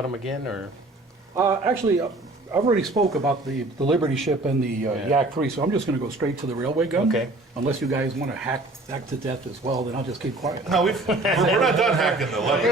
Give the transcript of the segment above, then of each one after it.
about them again, or? Actually, I've already spoke about the Liberty ship and the Yak 3, so I'm just going to go straight to the railway gun. Okay. Unless you guys want to hack that to death as well, then I'll just keep quiet. No, we're not done hacking the lever.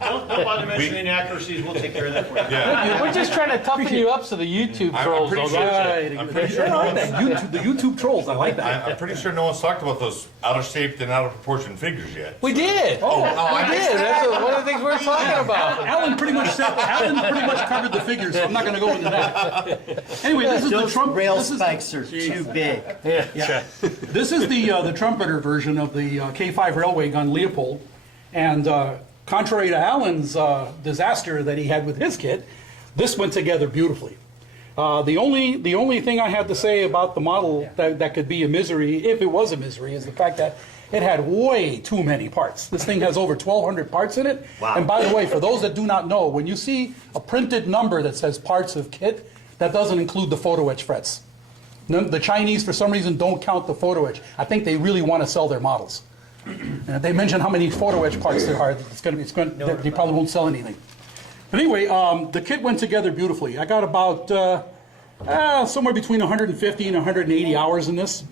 Don't bother mentioning inaccuracies, we'll take care of that for you. Yeah. We're just trying to toughen you up so the YouTube I'm trolls pretty don't sure- get you. I'm pretty sure I no like one's, that. The YouTube trolls, I like that. I'm pretty sure no one's talked about those out of shape and out of proportion figures yet. We did. I We missed did. That's one of the things we were talking about. Alan pretty much covered the figures, so I'm not going to go into that. Anyway, this is the Those Trump. rail This is, spikes are too big. yeah. This is the Trumpeter version of the K5 railway gun Leopold, and contrary to Alan's disaster that he had with his kit, this went together beautifully. The only thing I had to say about the model that could be a misery, if it was a misery, is the fact that it had way too many parts. This thing has over 1,200 parts in it. Wow. And by the way, for those that do not know, when you see a printed number that says parts of kit, that doesn't include the photo etch frets. The Chinese, for some reason, don't count the photo etch. I think they really want to sell their models. And if they mention how many photo etch parts there are, they probably won't sell anything. But anyway, the kit went together beautifully. I got about somewhere between 150 and 180 hours in this.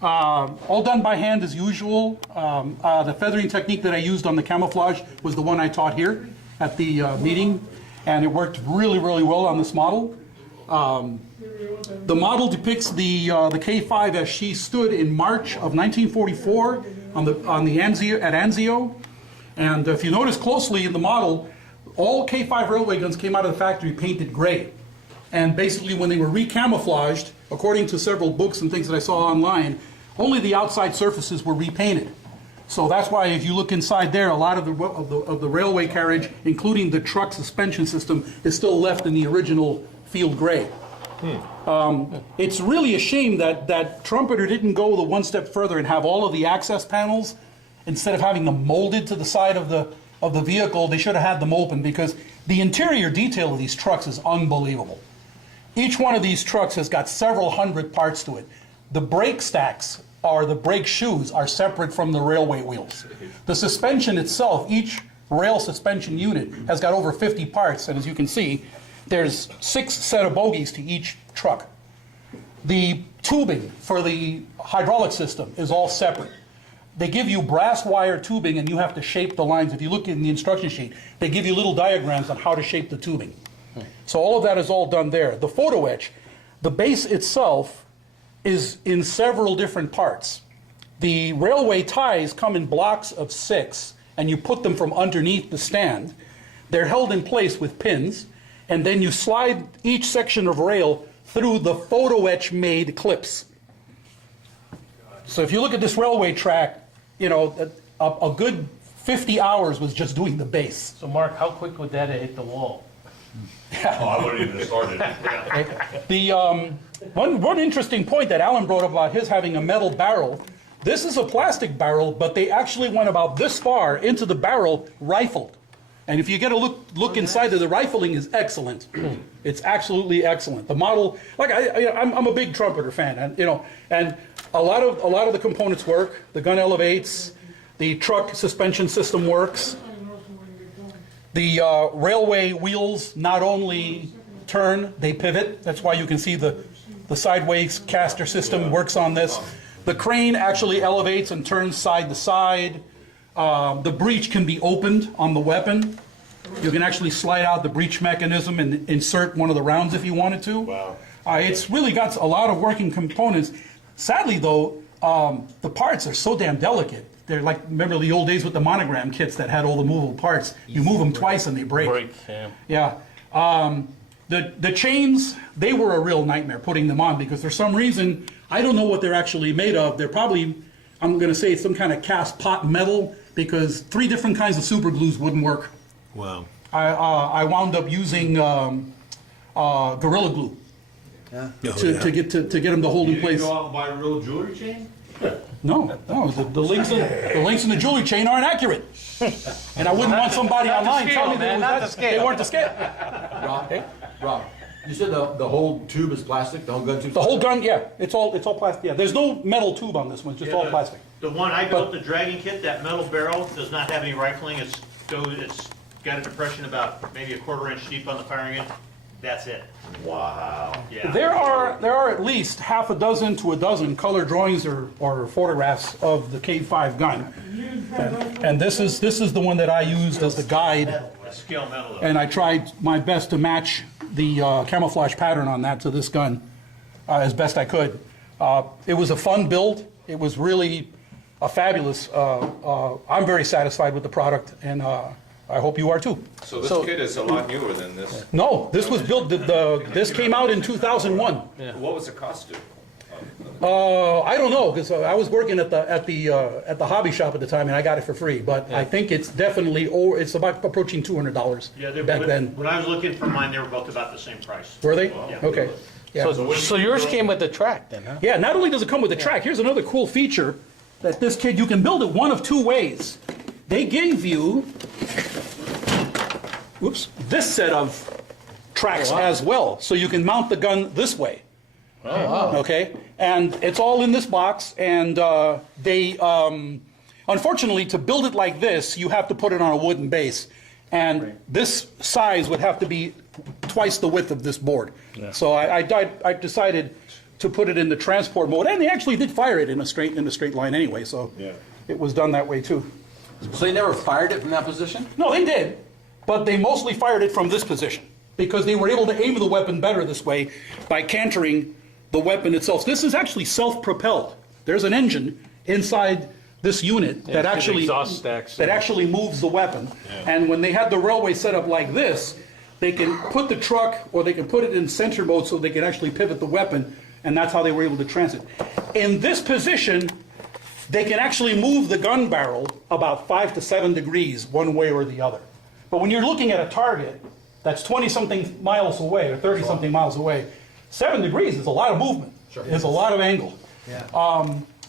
All done by hand as usual. The feathering technique that I used on the camouflage was the one I taught here at the meeting, and it worked really, really well on this model. The model depicts the K5 as she stood in March of 1944 on the Anzio, at Anzio. And if you notice closely in the model, all K5 railway guns came out of the factory painted gray. And basically when they were recamouflaged, according to several books and things that I saw online, only the outside surfaces were repainted. So that's why if you look inside there, a lot of the railway carriage, including the truck suspension system, is still left in the original field gray. It's really a shame that Trumpeter didn't go the one step further and have all of the access panels, instead of having them molded to the side of the vehicle, they should have had them open, because the interior detail of these trucks is unbelievable. Each one of these trucks has got several hundred parts to it. The brake stacks, or the brake shoes, are separate from the railway wheels. The suspension itself, each rail suspension unit has got over 50 parts, and as you can see, there's 6 set of bogies to each truck. The tubing for the hydraulic system is all separate. They give you brass wire tubing and you have to shape the lines. If you look in the instruction sheet, they give you little diagrams on how to shape the tubing. So all of that is all done there. The photo etch, the base itself is in several different parts. The railway ties come in blocks of 6, and you put them from underneath the stand. They're held in place with pins, and then you slide each section of rail through the photo etch made clips. So if you look at this railway track, you know, a good 50 hours was just doing the base. So Mark, how quick would that have hit the wall? Oh, I wouldn't even started. The one interesting point that Alan brought up about his having a metal barrel, this is a plastic barrel, but they actually went about this far into the barrel rifled. And if you get a look inside there, the rifling is excellent. It's absolutely excellent. The model, like I'm a big Trumpeter fan, and and a lot of the components work. The gun elevates, the truck suspension system works. The railway wheels not only turn, they pivot. That's why you can see the sideways caster system works on this. The crane actually elevates and turns side to side. The breech can be opened on the weapon. You can actually slide out the breech mechanism and insert one of the rounds if you wanted to. Wow. It's really got a lot of working components. Sadly, though, the parts are so damn delicate. They're like, remember the old days with the monogram kits that had all the movable parts? You move them twice and they break. Yeah. The chains, they were a real nightmare putting them on, because for some reason, I don't know what they're actually made of. They're probably, I'm going to say, some kind of cast pot metal, because 3 different kinds of super glues wouldn't work. Wow. I wound up using Gorilla Glue to get them to hold in place. You go out and buy a real jewelry chain? No, the links in the jewelry chain aren't accurate. And I wouldn't want somebody online telling me they weren't to scale. Rob, you said the whole tube is plastic, the whole gun tube? The whole gun, yeah, it's all plastic. Yeah, there's no metal tube on this one, it's just all plastic. The one I built, the Dragon kit, that metal barrel does not have any rifling. It's got a depression about maybe a 1/4 inch deep on the firing end. That's it. Wow. Yeah. There are at least half a dozen to a dozen color drawings or photographs of the K5 gun. And this is the one that I used as the guide, A scale metal though. and I tried my best to match the camouflage pattern on that to this gun as best I could. It was a fun build. It was really a fabulous. I'm very satisfied with the product, and I hope you are too. So this kit is a lot newer than this. No, this was built. This came out in 2001. What was the cost to? I don't know, because I was working at the hobby shop at the time, and I got it for free. But I think it's definitely it's about approaching $200 Yeah, back then. When I was looking for mine, they were both about the same price. Were they? Yeah. Okay. Yeah. So yours came with the track then, huh? Yeah. Not only does it come with the track, here's another cool feature that this kid, you can build it one of two ways. They gave you, this set of tracks as well, so you can mount the gun this way. Oh, wow. Okay, and it's all in this box, and they, unfortunately, to build it like this, you have to put it on a wooden base, and this size would have to be twice the width of this board. So I decided to put it in the transport mode, and they actually did fire it in a straight line anyway, so it was done that way too. So they never fired it from that position? No, they did, but they mostly fired it from this position because they were able to aim the weapon better this way by cantering the weapon itself. This is actually self-propelled. There's an engine inside this unit that it's actually exhaust stacks. that actually moves the weapon. And when they had the railway set up like this, they can put the truck or they can put it in center mode so they can actually pivot the weapon, and that's how they were able to transit. In this position, they can actually move the gun barrel about 5 to 7 degrees one way or the other. But when you're looking at a target that's 20-something miles away or 30-something miles away, 7 degrees is a lot of movement. It's a lot of angle.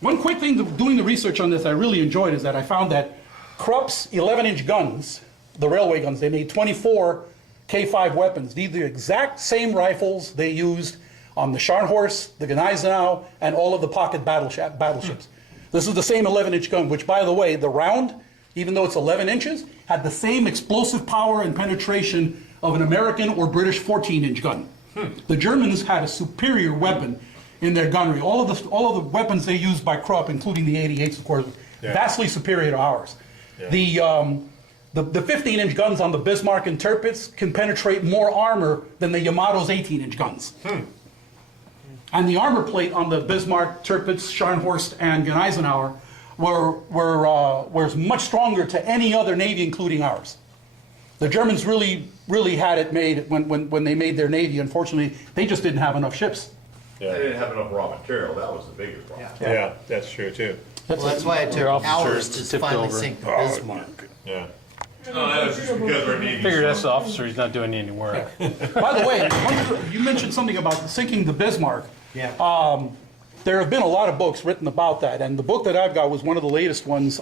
One quick thing doing the research on this I really enjoyed is that I found that Krupp's 11-inch guns, the railway guns, they made 24 K5 weapons. These are the exact same rifles they used on the Scharnhorst, the Gneisenau, and all of the pocket battleships. This is the same 11-inch gun, which, by the way, the round, even though it's 11 inches, had the same explosive power and penetration of an American or British 14-inch gun. The Germans had a superior weapon in their gunnery. All of the weapons they used by Krupp, including the 88s, of course, vastly superior to ours. The 15-inch guns on the Bismarck and Tirpitz can penetrate more armor than the Yamato's 18-inch guns. And the armor plate on the Bismarck, Tirpitz, Scharnhorst, and Gneisenauer was much stronger to any other Navy, including ours. The Germans really had it made when they made their Navy. Unfortunately, they just didn't have enough ships. They didn't have enough raw material. That was the biggest problem. Yeah, that's true too. Well, that's why it took Your officer hours to tipped finally over. sink the Bismarck. Yeah. No, that was just because our Navy. Figure that's the officer, he's not doing any work. By the way, you mentioned something about sinking the Bismarck. Yeah. There have been a lot of books written about that, and the book that I've got was one of the latest ones.